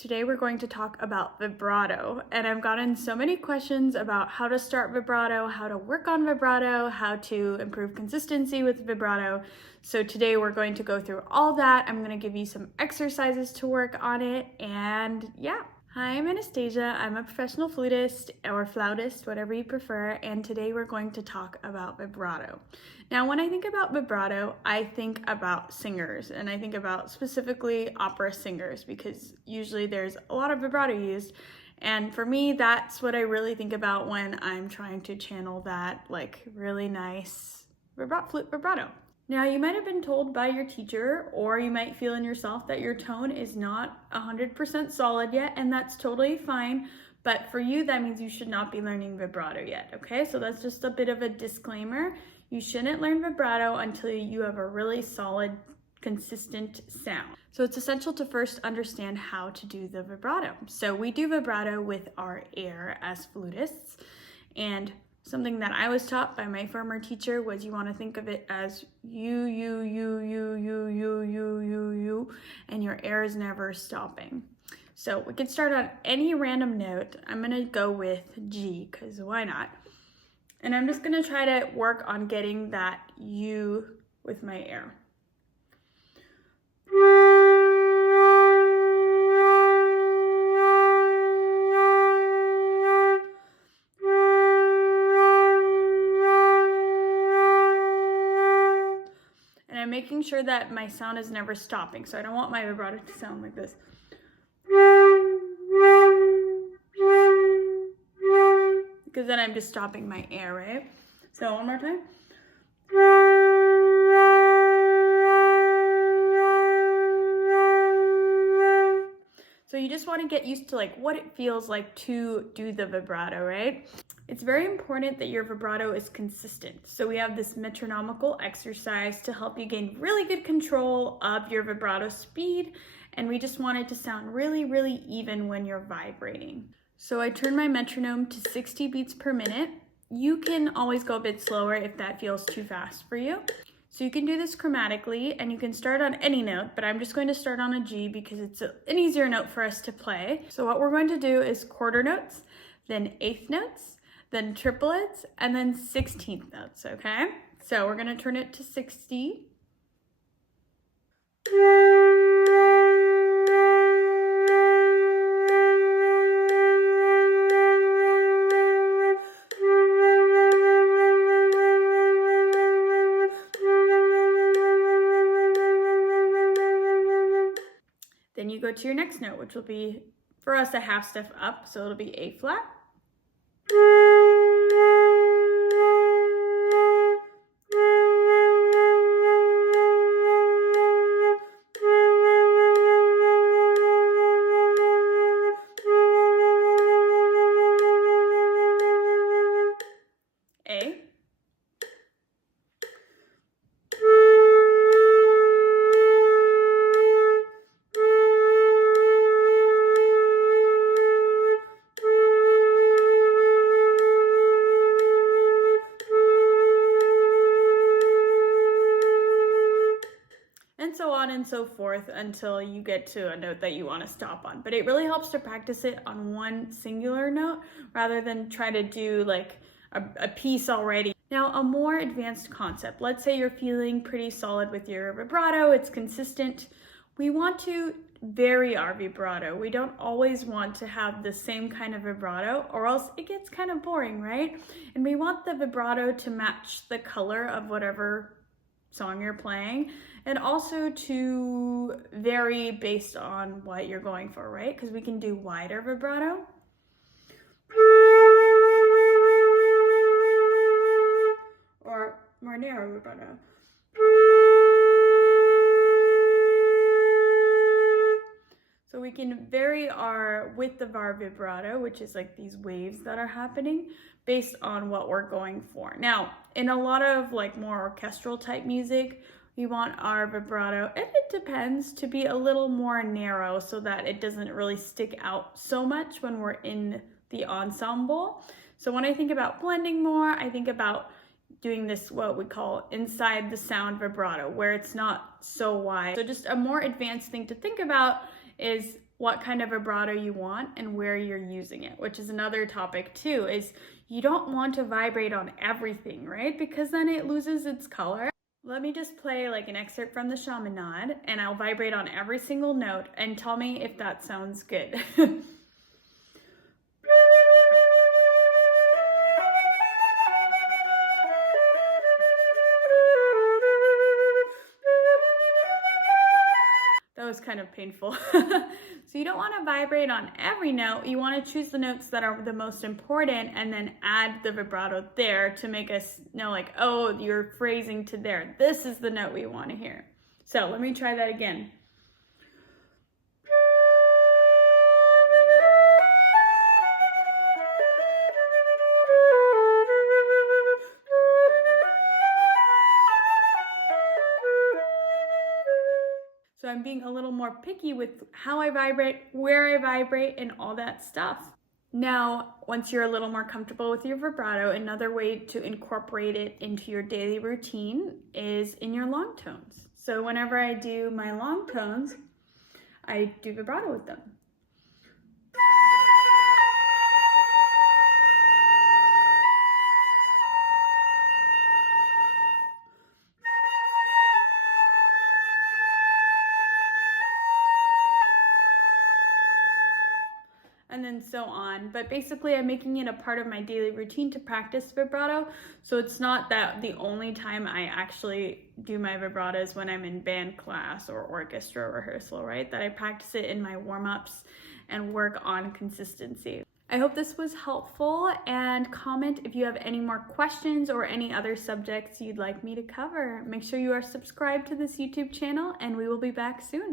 Today we're going to talk about vibrato, and I've gotten so many questions about how to start vibrato, how to work on vibrato, how to improve consistency with vibrato. So today we're going to go through all that. I'm going to give you some exercises to work on it, and yeah. Hi, I'm Anastasia. I'm a professional flutist or flautist, whatever you prefer, and today we're going to talk about vibrato. Now, when I think about vibrato, I think about singers, and I think about specifically opera singers because usually there's a lot of vibrato used, and for me, that's what I really think about when I'm trying to channel that like really nice flute vibrato. Now, you might have been told by your teacher, or you might feel in yourself that your tone is not 100% solid yet, and that's totally fine. But for you, that means you should not be learning vibrato yet, okay? So that's just a bit of a disclaimer. You shouldn't learn vibrato until you have a really solid, consistent sound. So it's essential to first understand how to do the vibrato. So we do vibrato with our air as flutists, and something that I was taught by my former teacher was you want to think of it as you, and your air is never stopping. So we can start on any random note. I'm going to go with G, because why not? And I'm just going to try to work on getting that U with my air. Making sure that my sound is never stopping. So I don't want my vibrato to sound like this. Because then I'm just stopping my air, right? So one more time. So you just want to get used to like what it feels like to do the vibrato, right? It's very important that your vibrato is consistent. So we have this metronomical exercise to help you gain really good control of your vibrato speed. And we just want it to sound really, really even when you're vibrating. So I turn my metronome to 60 beats per minute. You can always go a bit slower if that feels too fast for you. So you can do this chromatically, and you can start on any note, but I'm just going to start on a G because it's an easier note for us to play. So what we're going to do is quarter notes, then eighth notes, then triplets, and then 16th notes, okay? So we're gonna turn it to 60. Then you go to your next note, which will be, for us, a half step up, so it'll be A flat. A. And so on and so forth until you get to a note that you want to stop on. But it really helps to practice it on one singular note rather than try to do like a piece already. Now, a more advanced concept. Let's say you're feeling pretty solid with your vibrato, it's consistent. We want to vary our vibrato. We don't always want to have the same kind of vibrato, or else it gets kind of boring, right? And we want the vibrato to match the color of whatever song you're playing, and also to vary based on what you're going for, right? Because we can do wider vibrato, or more narrow vibrato. So we can vary our width of our vibrato, which is like these waves that are happening, based on what we're going for. Now, in a lot of like more orchestral type music, we want our vibrato, and it depends, to be a little more narrow so that it doesn't really stick out so much when we're in the ensemble. So when I think about blending more, I think about doing this, what we call inside the sound vibrato, where it's not so wide. So just a more advanced thing to think about is what kind of vibrato you want and where you're using it, which is another topic too, is you don't want to vibrate on everything, right? Because then it loses its color. Let me just play like an excerpt from the Shamanade, and I'll vibrate on every single note and tell me if that sounds good. That was kind of painful. So you don't want to vibrate on every note. You want to choose the notes that are the most important and then add the vibrato there to make us know like, oh, you're phrasing to there. This is the note we want to hear. So let me try that again. So I'm being a little more picky with how I vibrate, where I vibrate, and all that stuff. Now, once you're a little more comfortable with your vibrato, another way to incorporate it into your daily routine is in your long tones. So whenever I do my long tones, I do vibrato with them. And then so on. But basically I'm making it a part of my daily routine to practice vibrato. So it's not that the only time I actually do my vibrato is when I'm in band class or orchestra rehearsal, right? That I practice it in my warm-ups and work on consistency. I hope this was helpful, and comment if you have any more questions or any other subjects you'd like me to cover. Make sure you are subscribed to this YouTube channel, and we will be back soon.